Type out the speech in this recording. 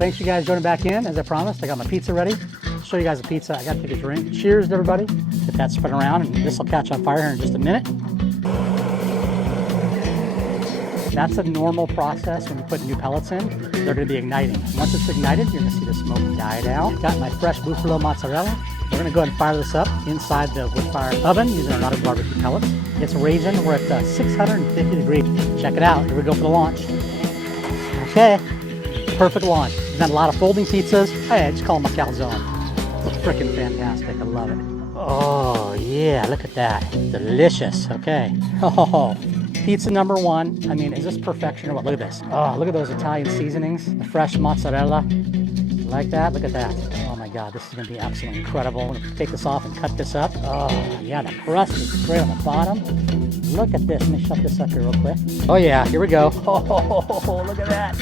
thanks you guys joining back in. As I promised, I got my pizza ready. I'll show you guys the pizza. I got to take a drink. Cheers to everybody. Get that spin around, and this will catch on fire here in just a minute. That's a normal process when you put new pellets in. They're going to be igniting. Once it's ignited, you're going to see the smoke die down. Got my fresh buffalo mozzarella. We're going to go ahead and fire this up inside the wood fire oven using our Nautic barbecue pellets. It's raging. We're at 650 degrees. Check it out. Here we go for the launch. Okay, perfect launch. We've done a lot of folding pizzas. Hey, I just call them a calzone. It's freaking fantastic. I love it. Oh yeah, look at that. Delicious. Okay. Oh. Pizza number one. I mean, is this perfection or what? Look at this. Oh, look at those Italian seasonings. The fresh mozzarella. Like that? Look at that. Oh my God, this is going to be absolutely incredible. I'm going to take this off and cut this up. Oh yeah, the crust is great on the bottom. Look at this. Let me shut this up here real quick. Oh yeah, here we go. Oh, look at that.